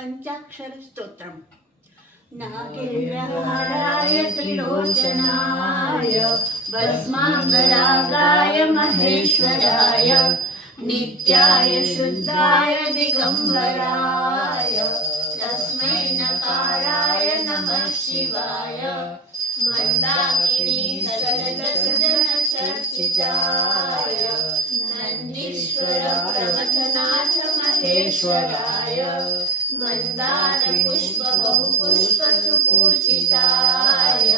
पञ्चाक्षरस्तोत्रम्। नागेन्द्रहाराय त्रिलोचनाय भस्माङ्गरागाय महेश्वराय नित्याय शुद्धाय दिगम्बराय तस्मै नकाराय नमः शिवाय मन्दाकिनी सरलसदन चर्चिताय नन्दीश्वर प्रवथनाथ महेश्वराय मन्दार पुष्प बहुपुष्प सुपूजिताय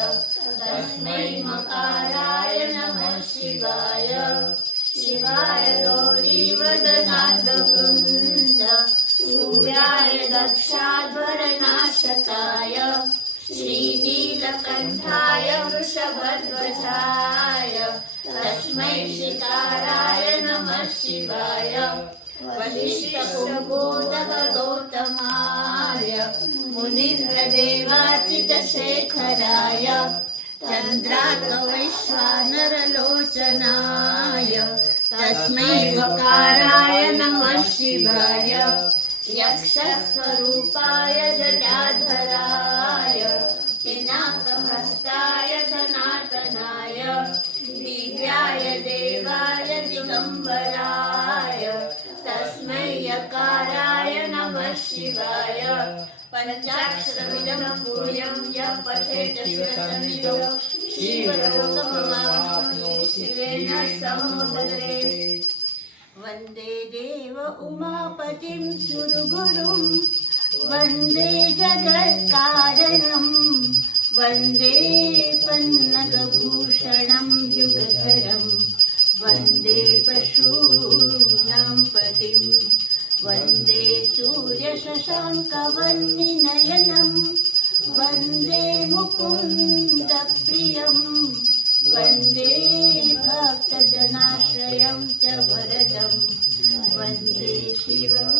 तस्मै मकाराय नमः शिवाय शिवाय गौरीवदनाथ वृन्द सूर्याय दक्षाध्वरनाशकाय श्रीनीलकण्ठाय वृषभध्वजाय तस्मै शिकाराय नमः शिवाय वसिष्ठकुम्भोदगौतमाय मुनीन्द्रदेवाचितशेखराय चन्द्रार्कवैश्वानरलोचनाय तस्मै वकाराय नमः शिवाय यक्षस्वरूपाय जटाधराय पिनाकहस्ताय धनातनाय दिव्याय देवाय दिगम्बराय तस्मै यकाराय नमः शिवाय पञ्चाक्षरमिदं पुण्यं यः पठेत् शिवसन्निधौ शिवलोकमवाप्नोति शिवेन सहोदरे। वन्दे देव उमापतिं सुरगुरुं वन्दे जगत्कारणं वन्दे पन्नगभूषणं युगधरं वन्दे पशूनां पतिं वन्दे सूर्यशशाङ्कवह्निनयनं वन्दे मुकुन्दप्रियं वन्दे भक्तजनाश्रयं च वरदं वन्दे शिवं